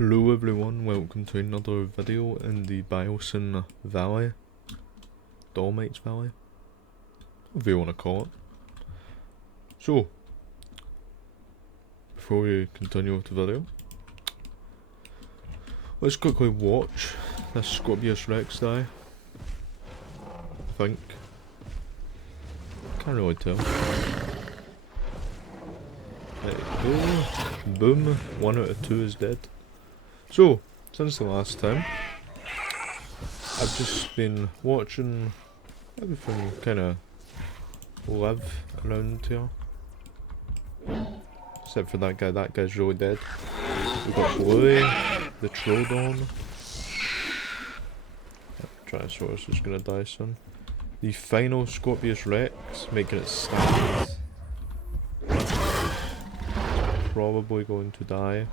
Hello everyone, welcome to another video in the Biosyn Valley, Dolmites Valley, whatever you want to call it. So, before we continue with the video, let's quickly watch this Scorpius Rex die. I think. Can't really tell. There you go. Boom, 1 out of 2 is dead. So, since the last time, I've just been watching everything kind of live around here. Except for that guy's really dead. We've got Bluey, the Troodon. Tyrannosaurus is gonna die soon. The final Scorpius Rex, making it stand. Probably going to die.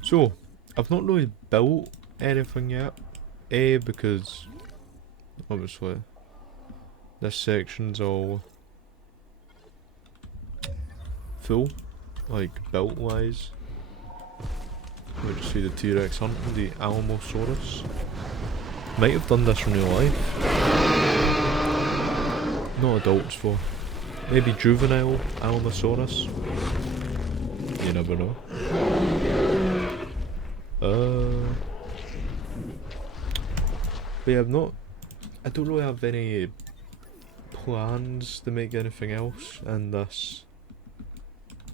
So, I've not really built anything yet. Because obviously this section's all full, like built wise. We just see the T-Rex hunting the Alamosaurus. Might have done this in real life. Not adults for. Maybe juvenile Alamosaurus. You never know. But yeah, I don't really have any plans to make anything else in this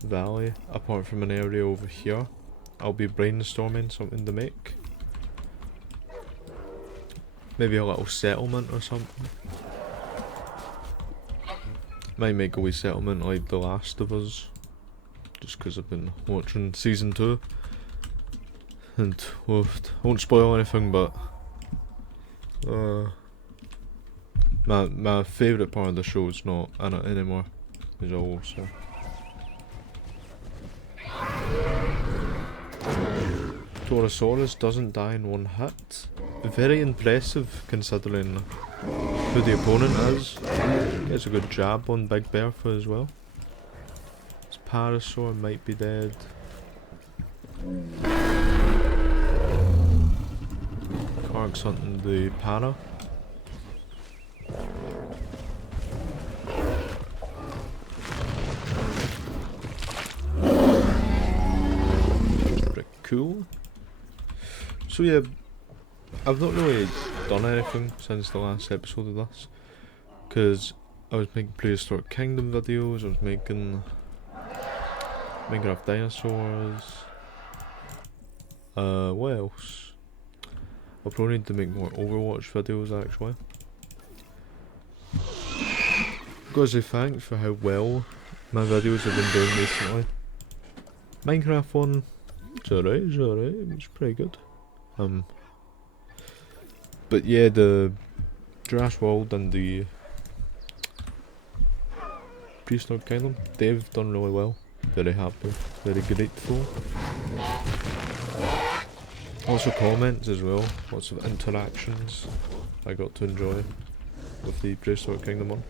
valley, apart from an area over here. I'll be brainstorming something to make. Maybe a little settlement or something. Might make a wee settlement like The Last of Us. Just because I've been watching season 2. And won't spoil anything, but my favourite part of the show is not in it anymore. Is all so. Torosaurus doesn't die in one hit. Very impressive considering who the opponent is. Gets a good jab on Big Bertha as well. His Parasaur might be dead. Kark's hunting the Para. Pretty cool. So yeah, I've not really done anything since the last episode of this, because I was making Prehistoric Kingdom videos, I was making Minecraft Dinosaurs. What else? I'll probably need to make more Overwatch videos actually. Gotta say thanks for how well my videos have been doing recently. Minecraft one, it's alright, it's pretty good. But yeah, the Jurassic World and the Prehistoric Kingdom, they've done really well. Very happy, very grateful. Also comments as well, lots of interactions I got to enjoy with the Prehistoric Kingdom one.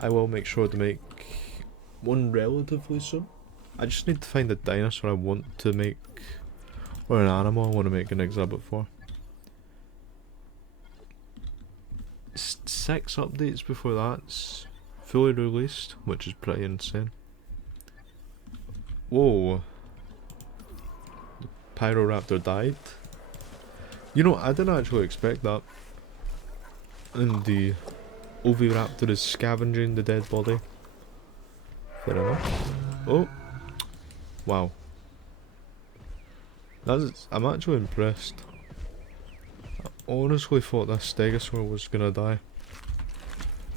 I will make sure to make one relatively soon. I just need to find a dinosaur I want to make, or an animal I want to make an exhibit for. 6 updates before that's fully released, which is pretty insane. Whoa. The Pyroraptor died. You know, I didn't actually expect that. And the Oviraptor is scavenging the dead body. Fair enough. Oh. Wow. I'm actually impressed. I honestly thought this Stegosaur was gonna die.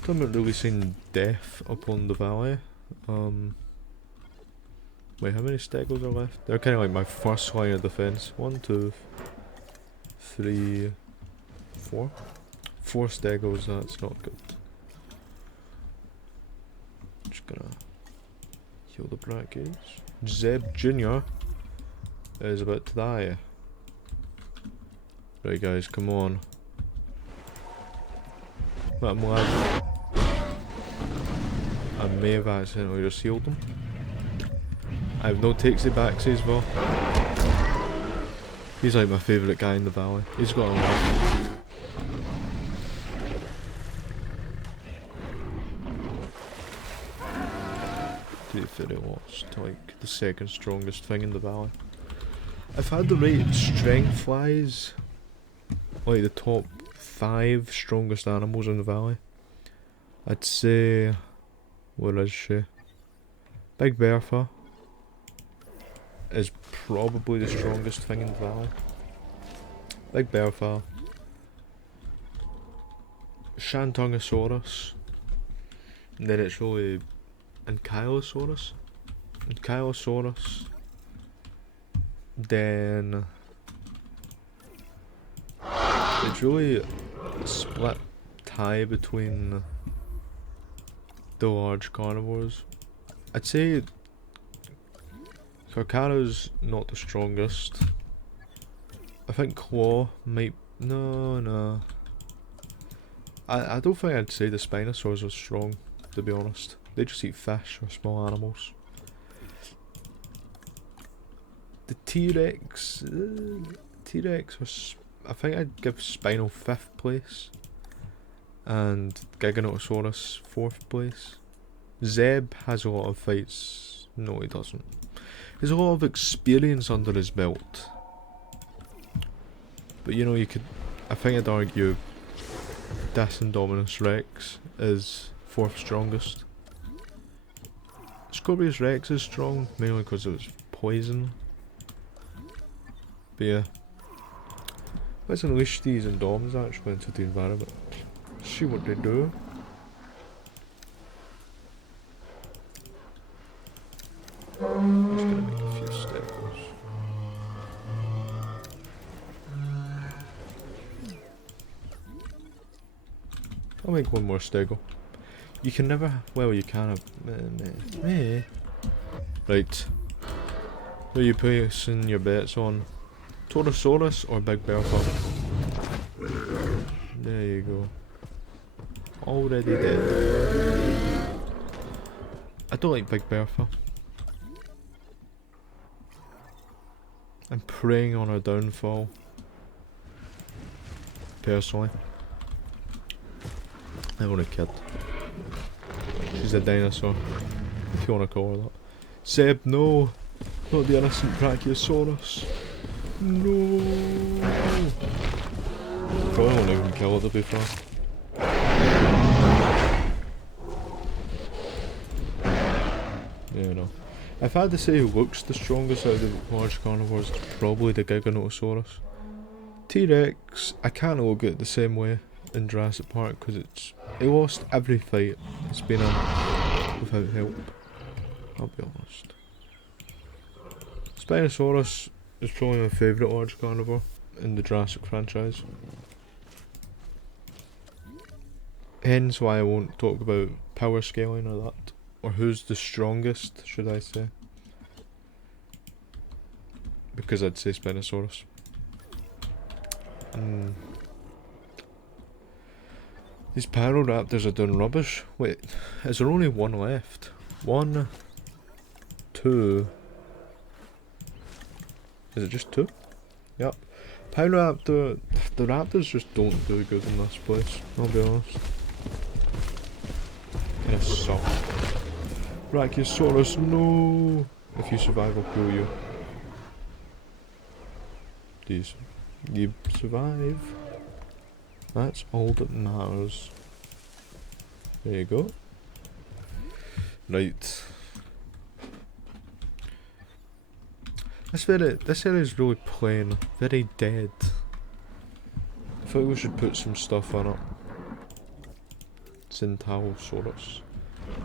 I haven't really seen death upon the valley. Wait, how many Stegos are left? They're kind of like my first line of defense. 1, 2, 3, 4. 4 Stegos, that's not good. Just gonna heal the Brackies. Zeb Jr. is about to die. Right guys, come on. Let him live. I may have accidentally just healed him. I have no takesy backsies though. He's like my favourite guy in the valley. He's got a lot. If it was like the second strongest thing in the valley. I've had the right strength wise, like the top 5 strongest animals in the valley. I'd say, where is she? Big Bertha is probably the strongest thing in the valley. Big Bertha, Shantungosaurus, and then it's really Ankylosaurus, then it's really a split tie between the large carnivores. I'd say Carcharo's not the strongest. I think Claw might... No. I don't think I'd say the Spinosaurs are strong, to be honest. They just eat fish or small animals. The T-Rex... T-Rex was... I think I'd give Spinal 5th place. And Giganotosaurus 4th place. Zeb has a lot of fights. No, he doesn't. He has a lot of experience under his belt. But you know, you could... I think I'd argue Indominus Rex is 4th strongest. Scorpius Rex is strong, mainly because it was poison. But yeah. Let's unleash these Indoms actually into the environment. See what they do. I'm just gonna make a few steps. I'll make one more stego. You can never... Well, you can have... Right. Who are you placing your bets on? Torosaurus or Big Bertha? There you go. Already dead. I don't like Big Bertha. I'm preying on her downfall. Personally. I want a kid. She's a dinosaur, if you want to call her that. Seb, no! Not the innocent Brachiosaurus. No! Probably won't even kill her to be fair. Yeah, no. If I had to say who looks the strongest out of the large carnivores, it's probably the Giganotosaurus. T-Rex, I can't look at it the same way in Jurassic Park because it lost every fight it's been in without help. I'll be honest. Spinosaurus is probably my favourite large carnivore in the Jurassic franchise. Hence why I won't talk about power scaling or that. Or who's the strongest, should I say. Because I'd say Spinosaurus. These Pyroraptors are doing rubbish. Wait, is there only one left? 1, 2. Is it just 2? Yep. Pyroraptor. The raptors just don't do good in this place, I'll be honest. Kinda suck. Brachiosaurus, no! If you survive, I'll kill you. You survive. That's all that matters. There you go. Right. This area is really plain, very dead. I thought we should put some stuff on it. Centaurosaurus.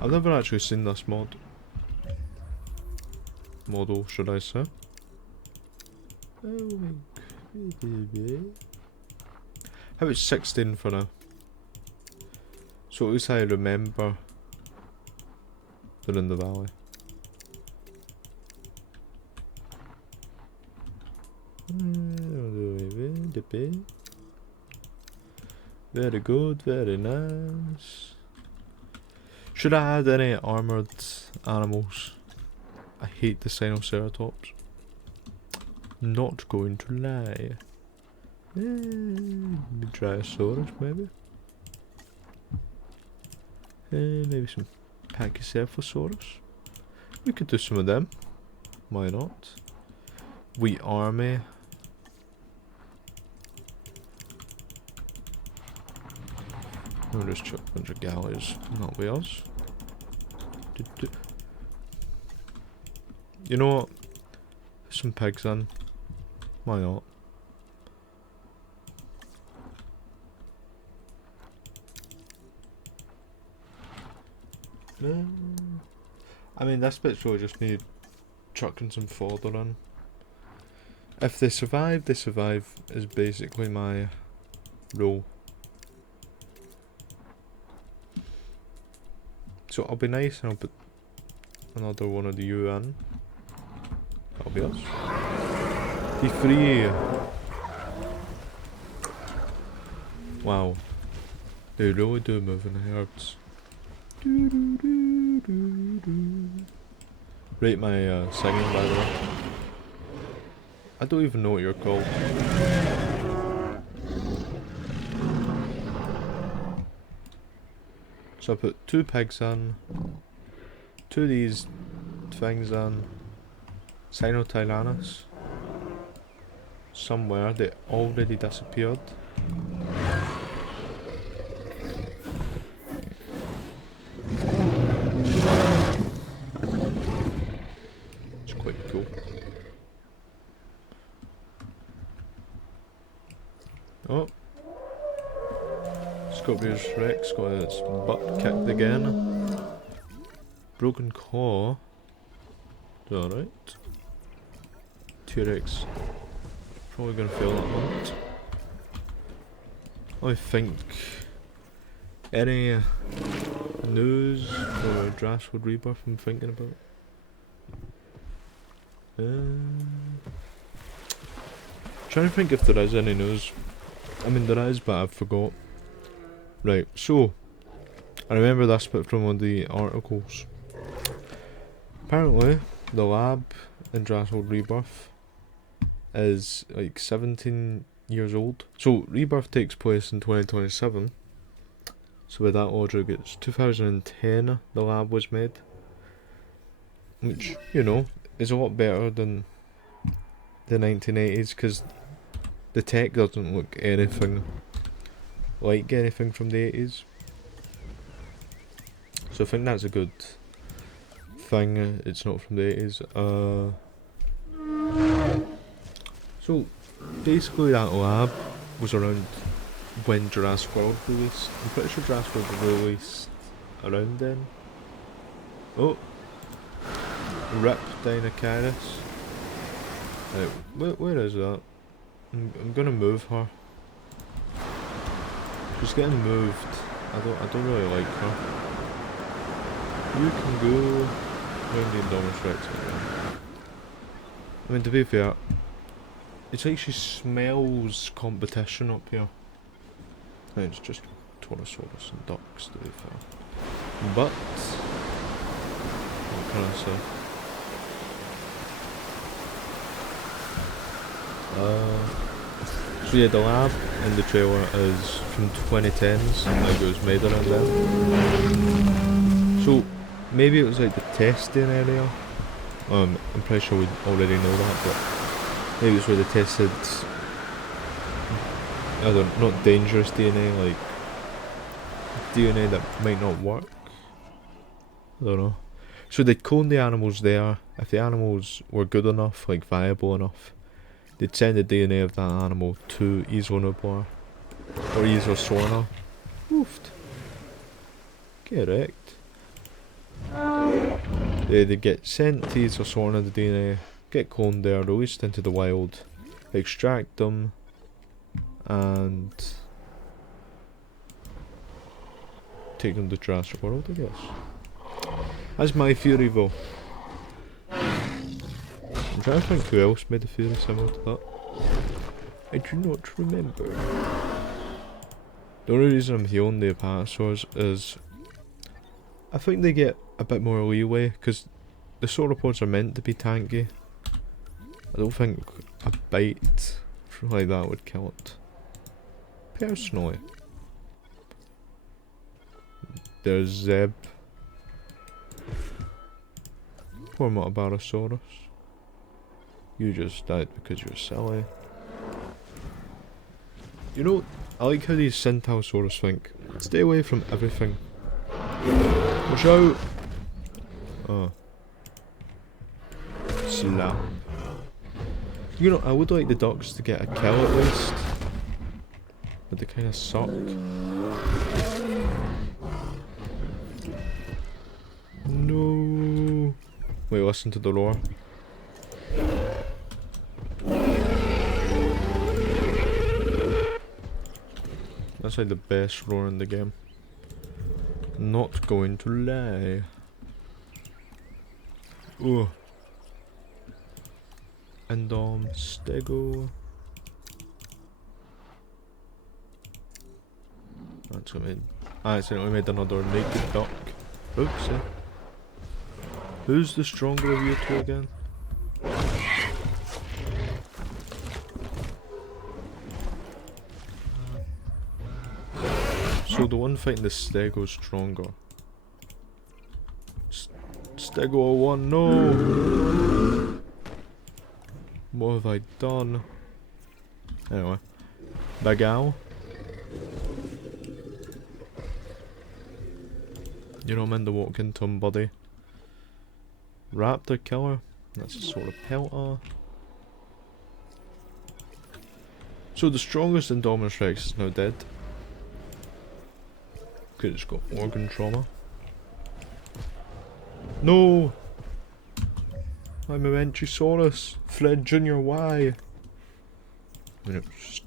I've never actually seen this model, should I say. Oh my god. How about 16 for now? So at least I remember they're in the valley. Very good, very nice. Should I add any armoured animals? I hate the Sinoceratops. Not going to lie. Dryosaurus, maybe? Maybe some Pachycephalosaurus. We could do some of them. Why not? Wheat army. We'll just chuck a bunch of galleys, not whales. You know what? Put some pigs in. Why not? I mean, this bit's really just need chucking some fodder in. If they survive, they survive is basically my rule. So I'll be nice and I'll put another one of the UN. That'll be us. Be free! Wow. They really do move in herds. Rate my singing, by the way. I don't even know what you're called. So I put 2 pigs in, 2 of these things in, Sinotyrannus. Somewhere they already disappeared. It's quite cool. Oh. Scorpius Rex got its butt kicked again. Broken claw. Alright. T-Rex. Probably gonna fail that hunt. I think. Any news for Jurassic Rebirth I'm thinking about? Trying to think if there is any news. I mean, there is, but I've forgot. Right, so I remember this bit from one of the articles. Apparently, the lab in Jurassic Rebirth is like 17 years old. So Rebirth takes place in 2027. So with that logic, it's 2010 the lab was made. Which, you know, is a lot better than the 1980s because the tech doesn't look anything like anything from the 80s. So I think that's a good thing, it's not from the 80s. So basically that lab was around when Jurassic World released. I'm pretty sure Jurassic World was released around then. Oh! Rip Dinocaris. Right, where is that? I'm gonna move her. She's getting moved. I don't really like her. You can go around the Indominus Rex again. I mean, to be fair, it's like she smells competition up here. I mean, it's just Torosaurus and ducks, to be fair. But what can I say? So yeah, the lab in the trailer is from 2010s, like it was made around then. So maybe it was like the testing area. I'm pretty sure we already know that, but maybe it's where they tested, I don't know, not dangerous DNA, like DNA that might not work. I don't know. So they'd clone the animals there. If the animals were good enough, like viable enough, they'd send the DNA of that animal to Isla Nublar or Isla Sorna. Oofed. Correct. They'd get sent to Isla Sorna, the DNA, get cloned there, released into the wild, extract them, and take them to Jurassic World, I guess. That's my theory though. I'm trying to think who else made a theory similar to that. I do not remember. The only reason I'm healing the apatosaurs is I think they get a bit more leeway because the sauropods are meant to be tanky. I don't think a bite like that would kill it. Personally. There's Zeb. Poor Motobarosaurus. You just died because you're silly. You know, I like how these Centausaurus think. Stay away from everything. Watch out! Oh. Slap. You know, I would like the ducks to get a kill at least. But they kinda suck. No. Wait, listen to the roar. That's like the best roar in the game. Not going to lie. Ooh. And Stego. That's what I made. I accidentally made another naked duck. Oopsie. Who's the stronger of you two again? So the one fighting the Stego's stronger. Stego 01, no! What have I done? Anyway. Big Al. You know I'm in the walk into him, buddy. Raptor killer. That's a sort of pelter. So the strongest Indominus Rex is now dead. Because it's got organ trauma. No! I'm a Mentrosaurus. Fred Jr. Why? I mean, just,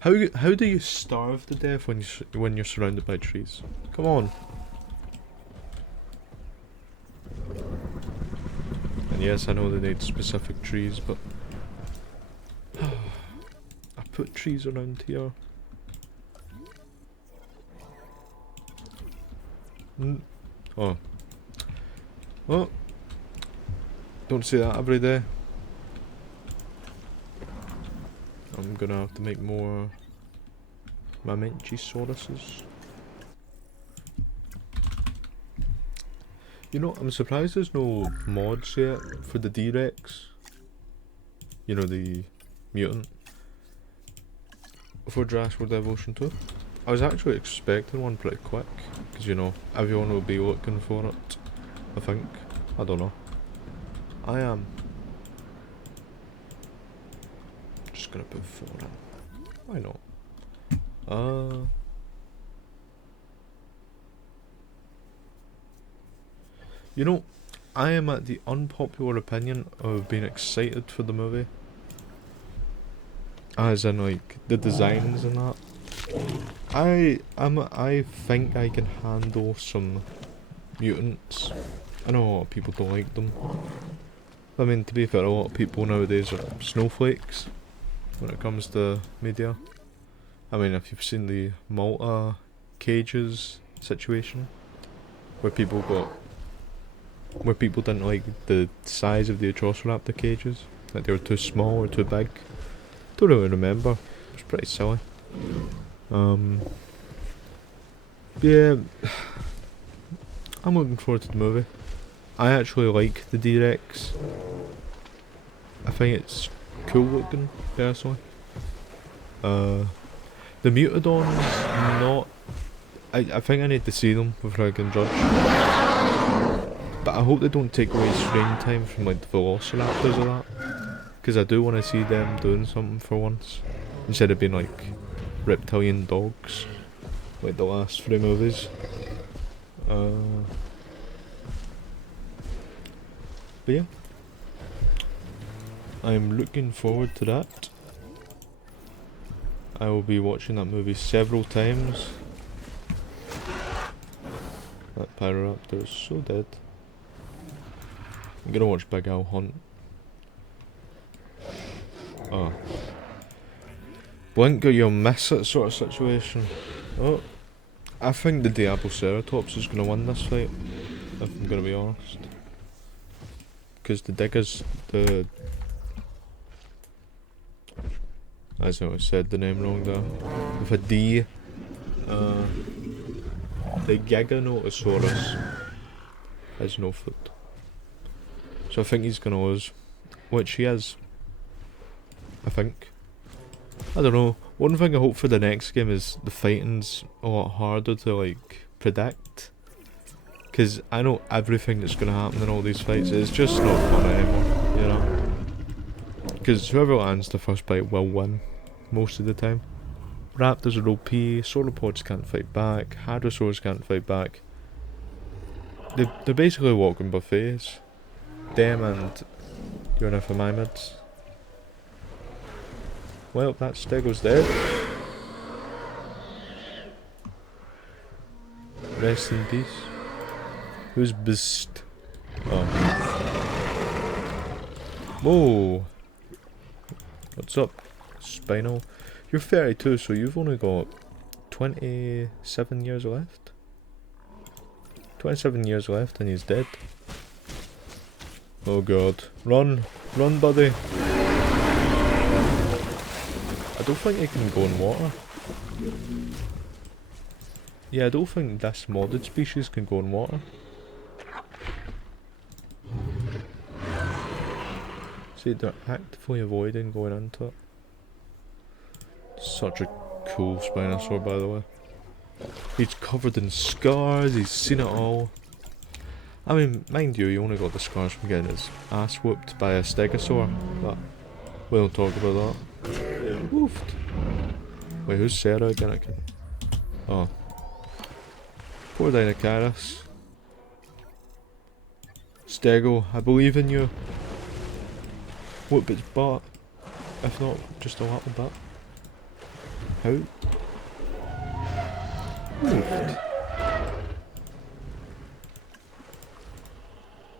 how do you starve to death when you're surrounded by trees? Come on. And yes, I know they need specific trees, but I put trees around here. Oh. Oh. Don't see that every day. I'm gonna have to make more Mamenchosauruses. You know, I'm surprised there's no mods yet for the D-Rex. You know, the mutant. For Jurassic World Evolution 2. I was actually expecting one pretty quick. Because, you know, everyone will be looking for it. I think. I don't know. I am. Just gonna put 4 in. Why not? You know, I am at the unpopular opinion of being excited for the movie. As in, like, the designs and that. I think I can handle some mutants. I know a lot of people don't like them. I mean, to be fair, a lot of people nowadays are snowflakes when it comes to media. I mean, if you've seen the Malta cages situation, where people didn't like the size of the Atrociraptor cages, like they were too small or too big. Don't really remember. It was pretty silly. Yeah, I'm looking forward to the movie. I actually like the D-Rex. I think it's cool looking, personally. The Mutodons, not... I think I need to see them before I can judge. But I hope they don't take away screen time from like the Velociraptors or that. Because I do want to see them doing something for once. Instead of being like reptilian dogs. Like the last 3 movies. But yeah. I'm looking forward to that. I will be watching that movie several times. That Pyroraptor is so dead. I'm gonna watch Big Al hunt. Oh. Blink or you'll miss it sort of situation. Oh. I think the Diabloceratops is gonna win this fight, if I'm gonna be honest. Because the Diggers, I said the name wrong there. With a D. The Giganotosaurus has no foot. So I think he's gonna lose. Which he is. I think. I don't know. One thing I hope for the next game is the fighting's a lot harder to like predict. Because I know everything that's going to happen in all these fights. It's just not fun anymore, you know. Because whoever lands the first bite will win, most of the time. Raptors are OP, sauropods can't fight back, hadrosaurs can't fight back. They're basically walking buffets. Them and Unifamimids. Well, that Stego's dead. Rest in peace. Who's Beast? Oh. Whoa! What's up, Spinal? You're 32, so you've only got 27 years left? 27 years left and he's dead. Oh god. Run! Run, buddy! I don't think he can go in water. Yeah, I don't think this modded species can go in water. See, they're actively avoiding going into it. Such a cool Spinosaur, by the way. He's covered in scars, he's seen it all. I mean, mind you, he only got the scars from getting his ass whooped by a Stegosaur, but we don't talk about that. Woofed. Wait, who's Sarah again? Oh. Poor Dinocaris. Stego, I believe in you. Whoop its butt. If not, just a little bit. How? Woofed.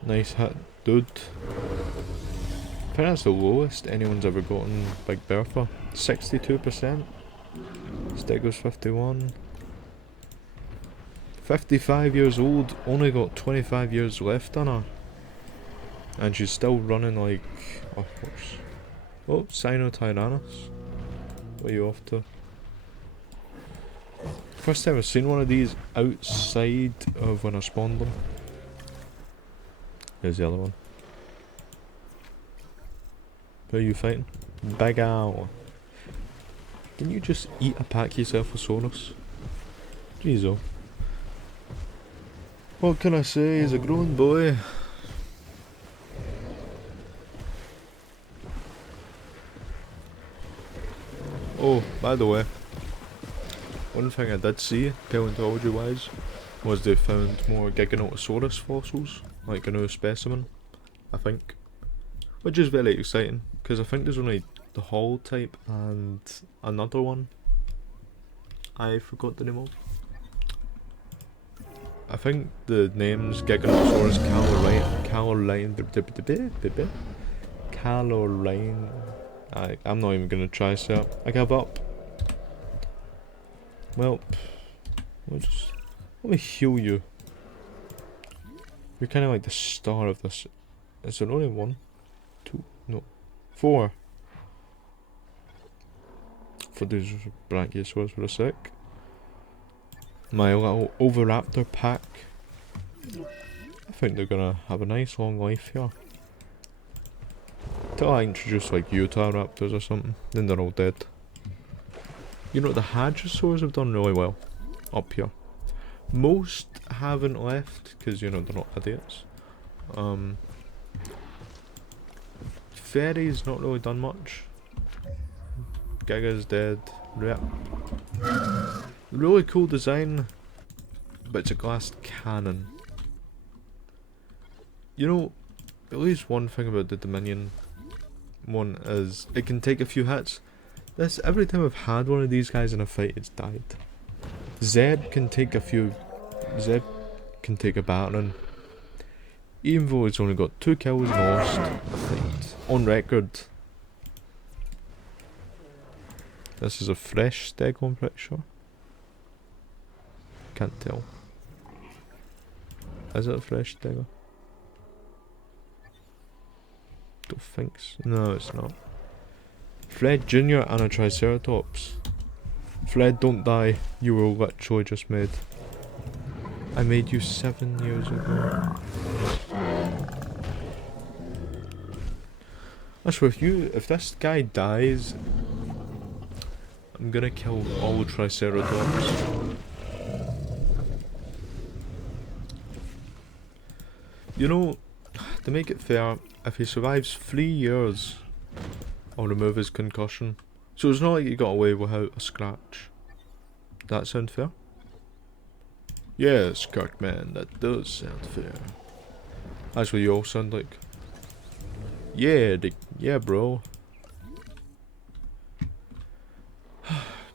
Nice hit, dude. I think that's the lowest anyone's ever gotten Big Bertha. 62%. Stego's 51. 55 years old, only got 25 years left on her. And she's still running like a horse. Oh, Sinotyrannus. What are you off to? First time I've seen one of these outside of when I spawned them. Here's the other one. Who are you fighting? Big Al. Can you just eat a Pachyscephalsaurus? Jeez oh. What can I say? He's a grown boy. Oh, by the way, one thing I did see, paleontology wise, was they found more Giganotosaurus fossils, like a new specimen, I think. Which is very exciting, because I think there's only the Hall type and another one I forgot the name of. I think the name's Giganotosaurus Calorine. I'm not even gonna try to say it. I give up. Well, let me heal you. You're kind of like the star of this. Is there only one? Two? No. Four. For these Brachiosaurus for a sec. My little Oviraptor pack. I think they're gonna have a nice long life here. Till I introduce like Utah Raptors or something, then they're all dead. You know, the Hadrosaurs have done really well up here. Most haven't left, because you know, they're not idiots. Fairy's not really done much. Giga's dead. Rip. Really cool design, but it's a glass cannon. You know, at least one thing about the Dominion one is it can take a few hits. This, every time I've had one of these guys in a fight, it's died. Zed can take a battering. Even though it's only got 2 kills and lost a fight on record. This is a fresh Stego, I'm pretty sure. Can't tell. Is it a fresh Stego? Don't think so. No, it's not. Fred Jr. and a Triceratops. Fred, don't die. You were literally just made. I made you 7 years ago. I swear, if this guy dies, I'm gonna kill all the Triceratops. You know, to make it fair, if he survives 3 years, I'll remove his concussion. So it's not like he got away without a scratch. Does that sound fair? Yes, Kirkman, that does sound fair. That's what you all sound like. Yeah, yeah, bro.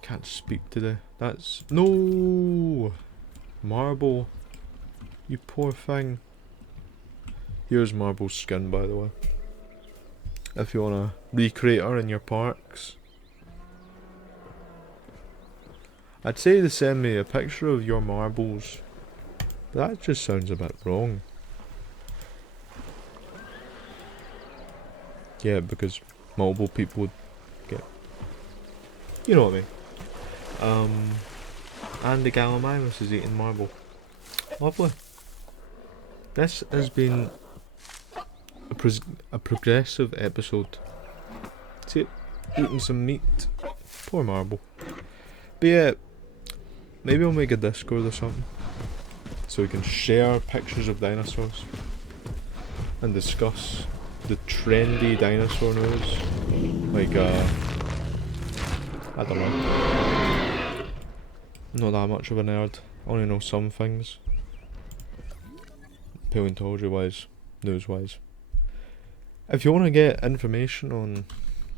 Can't speak today. That's no Marble. You poor thing. Here's Marble's skin, by the way. If you wanna recreate her in your parks. I'd say to send me a picture of your marbles, but that just sounds a bit wrong. Yeah, because multiple people would get, you know what I mean. And the Gallimimus is eating marble. Lovely. This has been a progressive episode. See it? Eating some meat. Poor marble. But yeah, maybe I'll make a Discord or something, so we can share pictures of dinosaurs and discuss the trendy dinosaur news. Like, I don't know. Not that much of a nerd. I only know some things. Paleontology wise, news wise. If you want to get information on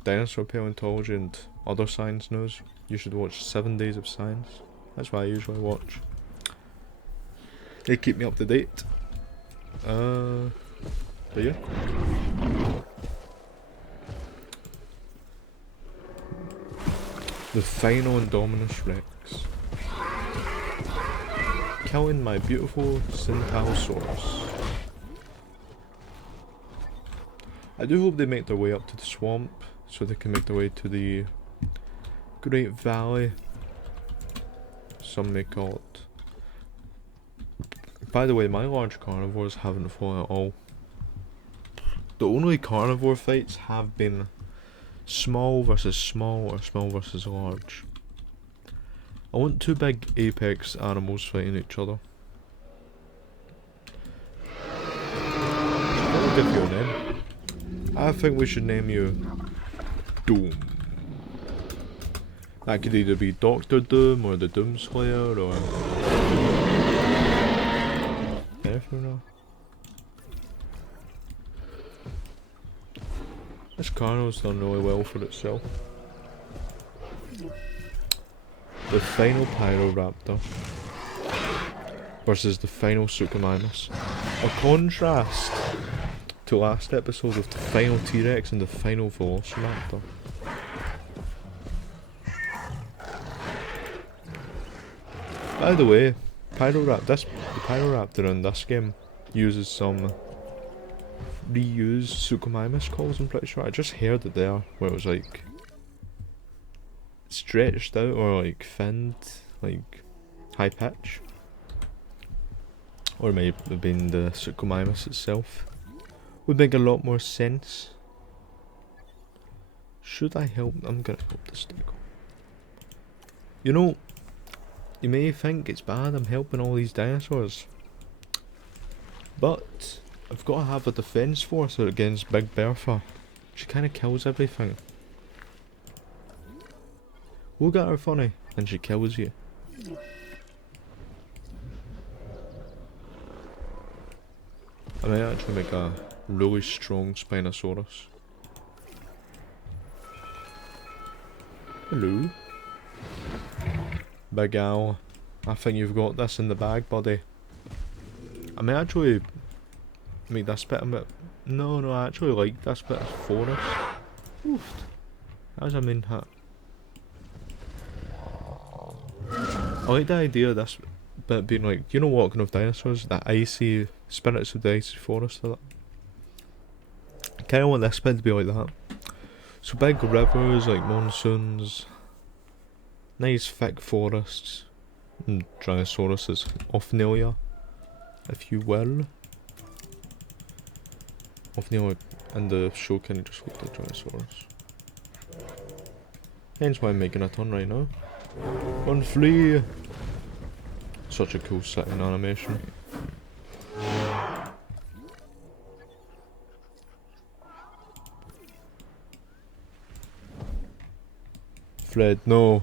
dinosaur paleontology and other science news, you should watch 7 Days of Science. That's what I usually watch. They keep me up to date. But yeah. The final Indominus Rex. Killing my beautiful Synthalosaurus. I do hope they make their way up to the swamp, so they can make their way to the Great Valley. Some may call it. By the way, my large carnivores haven't fought at all. The only carnivore fights have been small versus small or small versus large. I want 2 big apex animals fighting each other. I'll give you a name. I think we should name you Doom. That could either be Dr. Doom or the Doomslayer or anything. This carnival's done really well for itself. The final Pyroraptor versus the final Suchomimus. A contrast to last episode with the final T-Rex and the final Velociraptor. By the way, the Pyroraptor in this game uses some reused Suchomimus calls, I'm pretty sure. I just heard it there, where it was like stretched out or like thinned, like high pitch. Or it might have been the Suchomimus itself. Would make a lot more sense. Should I help? I'm gonna help this thing. You know, you may think it's bad I'm helping all these dinosaurs, but I've got to have a defense force against Big Bertha. She kind of kills everything. Look at her funny, and she kills you. I might actually make a really strong Spinosaurus. Hello. Big Al, I think you've got this in the bag, buddy. I may actually make this bit a bit... No, I actually like this bit of forest. Oof. That was a mean hit. I like the idea of this bit being like, you know, Walking of Dinosaurs? That icy, spirits of the icy forest. I kinda want this bit to be like that. So big rivers like monsoons, nice thick forests, and Dryasauruses ophnalia, if you will. Ophnalia in the show kind of just looked like Drysaurus. Hence why I'm making a ton right now. Run free! Such a cool setting animation. Fred, no.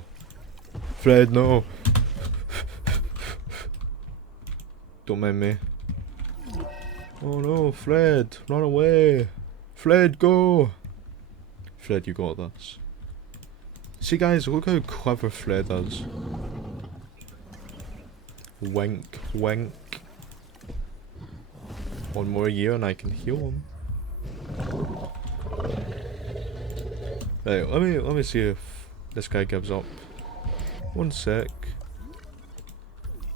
Fred, no. Don't mind me. Oh no, Fred, run away. Fred, go. Fred, you got this. See guys, look how clever Fred is. Wink, wink. One more year and I can heal him. Right, let me see if this guy gives up. One sec.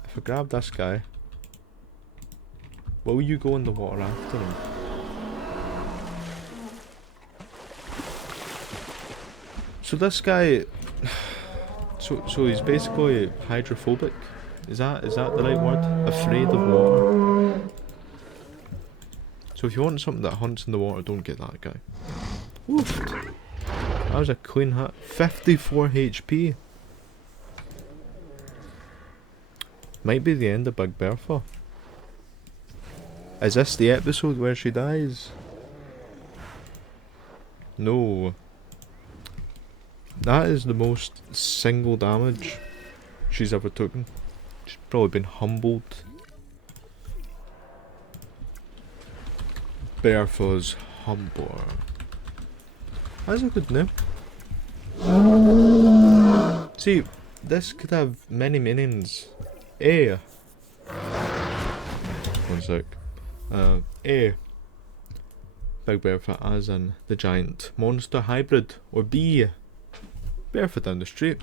If I grab this guy, will you go in the water after him? So this guy, so he's basically hydrophobic. Is that the right word? Afraid of water. So if you want something that hunts in the water, don't get that guy. Oof. That was a clean hit. 54 HP. Might be the end of Big Bertha. Is this the episode where she dies? No. That is the most single damage she's ever taken. She's probably been humbled. Bertha's Humbler. That's a good name. See, this could have many meanings. A. One sec. A. Big Bertha as in the giant monster hybrid. Or B. Bertha down the street.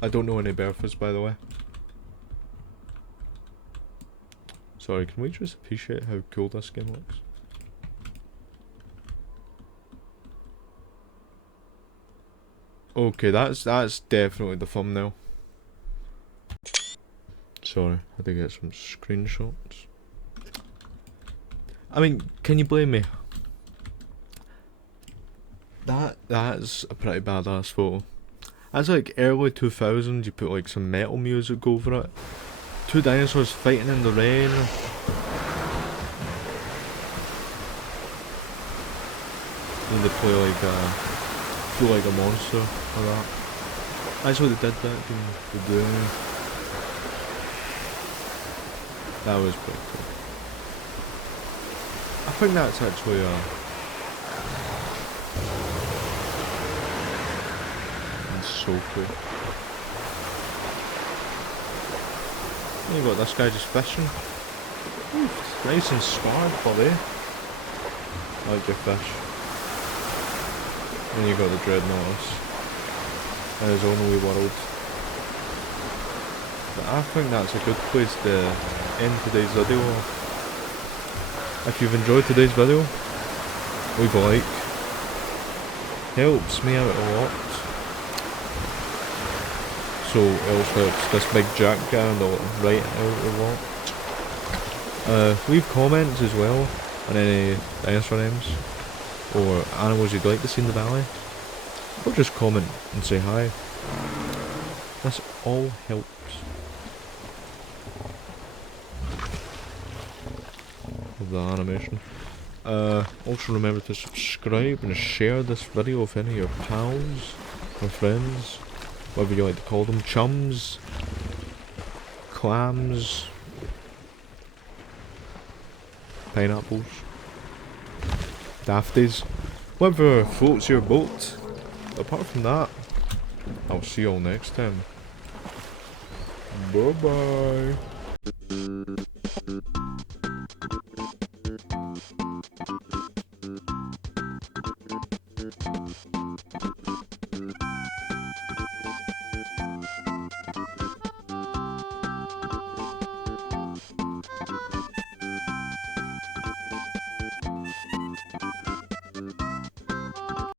I don't know any Berthas, by the way. Sorry, can we just appreciate how cool this game looks? Okay, that's definitely the thumbnail. Sorry, I had to get some screenshots. I mean, can you blame me? That's a pretty badass photo. That's like early 2000s, you put like some metal music over it. Two dinosaurs fighting in the rain. And they play like feel like a monster or that. That's what they did back in the day. That was pretty cool. I think that's actually it's so cool. And you got this guy just fishing. Oof, nice and scarred, buddy. I like your fish. And you got the Dreadnoughtus in his own wee world. But I think that's a good place to end today's video. If you've enjoyed today's video, leave a like. Helps me out a lot. So it also helps this big jack guy on the right out a lot. Leave comments as well on any dinosaur names or animals you'd like to see in the valley, or just comment and say hi. This all helps. Of the animation. Also remember to subscribe and share this video with any of your pals or friends, whatever you like to call them, chums, clams, pineapples, dafties, whatever floats your boat. Apart from that, I'll see you all next time. Bye bye.